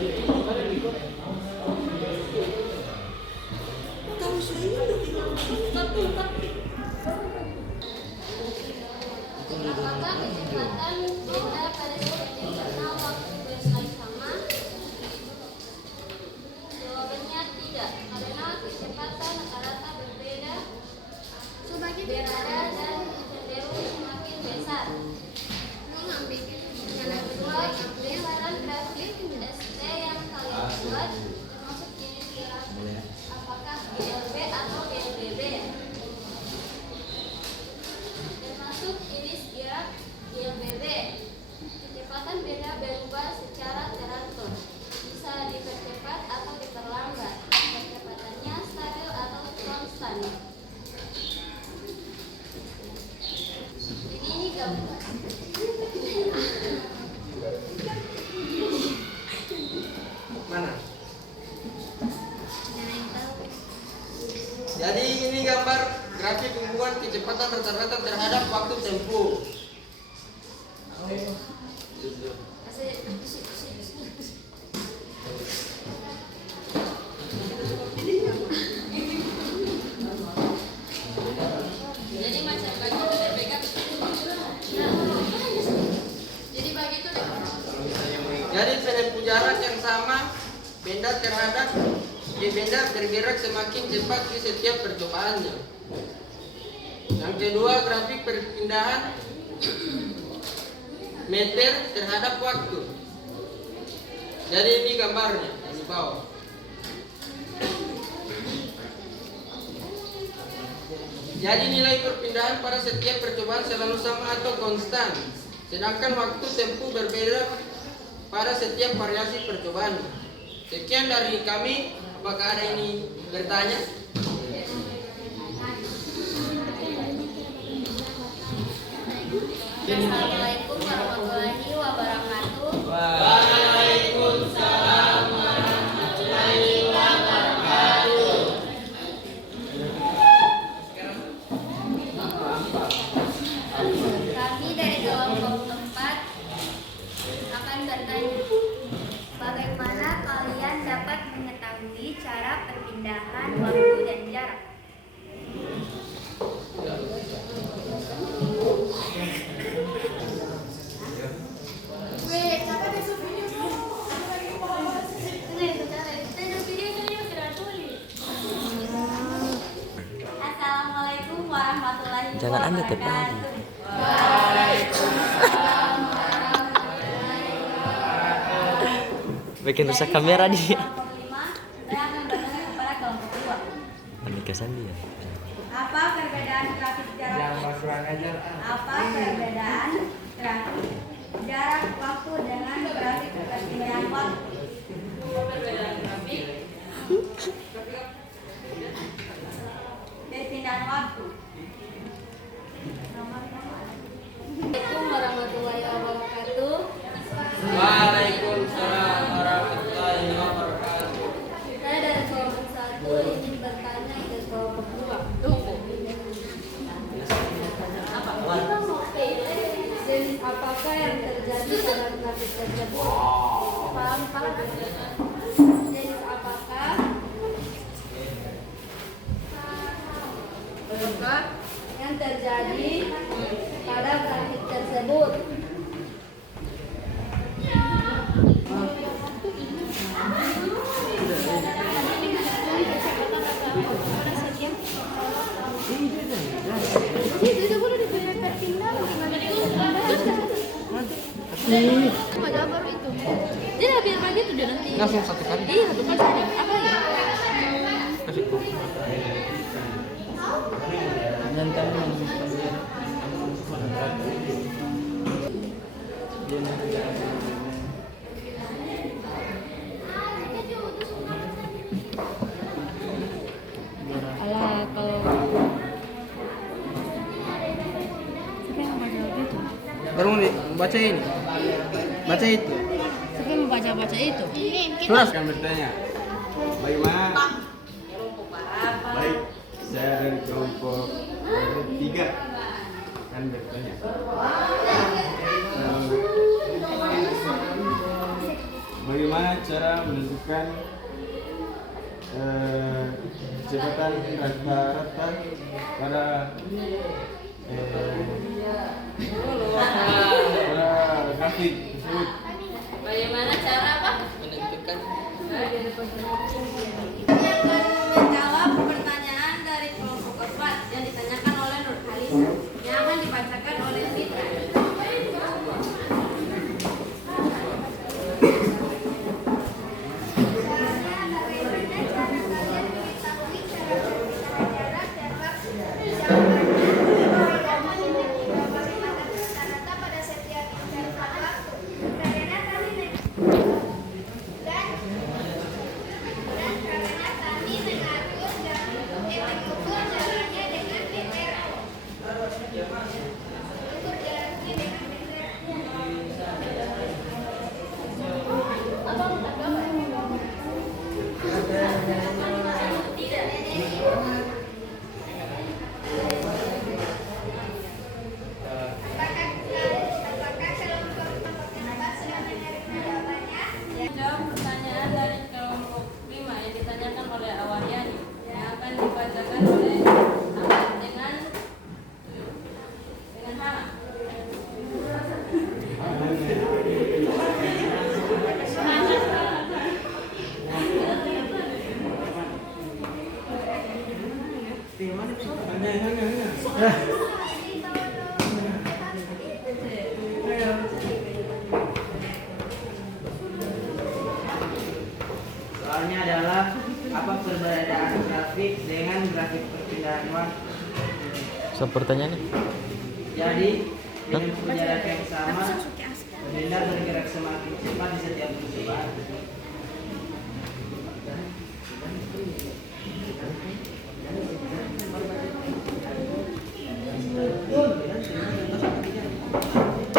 Apakah kecepatan benda pada setiap jurnal waktu baseline sama? Jawabannya tidak, karena kecepatan rata-rata berbeda dan cenderung semakin besar. Yang kedua, besaran grafik ST yang kalian buat termasuk jenis grafik apakah GLB atau GLBB? Termasuk jenis gerak GLBB. Kecepatan benda berubah secara teratur, bisa dipercepat atau diperlambat. Kecepatannya stabil atau konstan. Ini gambar. Mana? Jadi ini gambar grafik hubungan kecepatan rata-rata terhadap waktu tempuh. Jadi macam bagi itu dipegang. Jadi bagi itu Jadi penempuh jarak yang sama, benda terhadap benda bergerak semakin cepat di setiap percobaannya. Yang kedua, grafik perpindahan meter terhadap waktu. Jadi ini gambarnya di bawah. Jadi nilai perpindahan pada setiap percobaan selalu sama atau konstan, sedangkan waktu tempuh berbeda pada setiap variasi percobaan. Sekian dari kami. Apakah ada ini bertanya? Assalamualaikum warahmatullahi wabarakatuh. Waalaikumsalam warahmatullahi wabarakatuh. Kami dari kelompok 4 akan bertanya, bagaimana kalian dapat mengetahui cara perpindahan waktu dan jarak? Assalamualaikum warahmatullahi wabarakatuh. Jangan Anda terbang. Waalaikumsalam warahmatullahi wabarakatuh. Bikin rusak kamera dia. Kelompok 5, saya akan bertanya kepada kelompok 2. Andika Sandi ya. Apa perbedaan grafik jarak? Apa perbedaan grafik jarak waktu dengan grafik perpindahan waktu? Perbedaan grafik perpindahan waktu. Assalamualaikum warahmatullahi wabarakatuh. Waalaikumsalam warahmatullahi wabarakatuh. Saya dari kelompok 1 ingin bertanya ke kelompok 2. Tunggu. Jenis apakah yang terjadi pada grafik tersebut? Paham? Jenis apakah yang terjadi pada grafik tersebut? Baru itu. Jadi biar lagi tuh dia nanti. Langsung satu kali. Iya, satu kali saja. Apa ya? Kasih ku. Alah, kalau siapa yang baca itu? Baru baca ini. Baca itu. Siapa yang baca itu? Terus kan bertanya. Bagaimana? Baik, saya dari kelompok 3 kan bertanya. bagaimana cara menentukan kecepatan rata-rata pada grafik tersebut? Bagaimana cara apa? Menentukan Menjawab pertanyaan dari kelompok 4 yang ditanyakan oleh Nur Halisa yang akan dibacakan oleh Fitra. Jawab pertanyaan dari kelompok 5 yang ditanyakan oleh Awaryani yang akan dibacakan oleh Ahmad dengan Hana. Soalnya adalah apa perbedaan grafik dengan grafik perpindahan waktu. So pertanyaannya? Jadi dengan jarak yang sama, benda bergerak semakin cepat di setiap percobaan.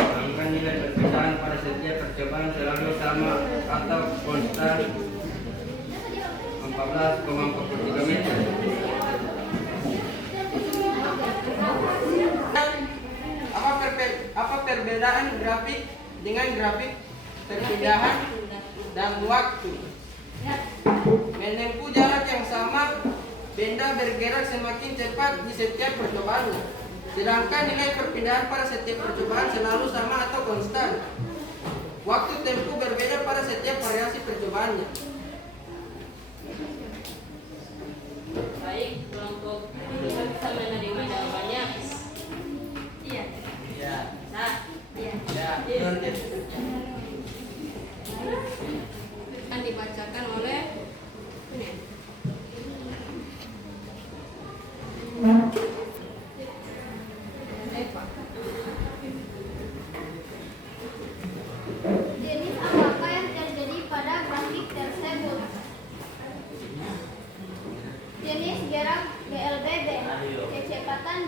Angka nilai perpindahan pada setiap percobaan selalu sama atau konstan 14,43 meter. apa perbedaan grafik dengan grafik perpindahan dan waktu? Menempuh jarak yang sama, benda bergerak semakin cepat di setiap percobaan. Sedangkan nilai perpindahan pada setiap percobaan selalu sama atau konstan. Waktu tempuh berbeda pada setiap variasi percobaannya. Baik, kelompok 5 bisa menerima jawabannya. Iya. Ya. Nah, iya. Ya. Akan dibacakan oleh Eva. Jenis apakah yang terjadi pada grafik tersebut? Jenis gerak GLBB. Kecepatan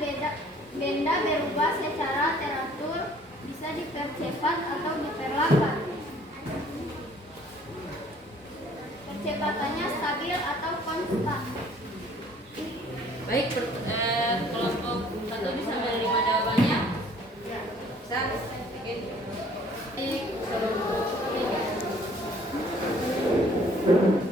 benda berubah secara teratur, bisa dipercepat atau diperlambat. Kecepatannya stabil atau konstan. Baik, kelompok 1 bisa menerima jawabannya. Bisa? Oke. Kelompok 3.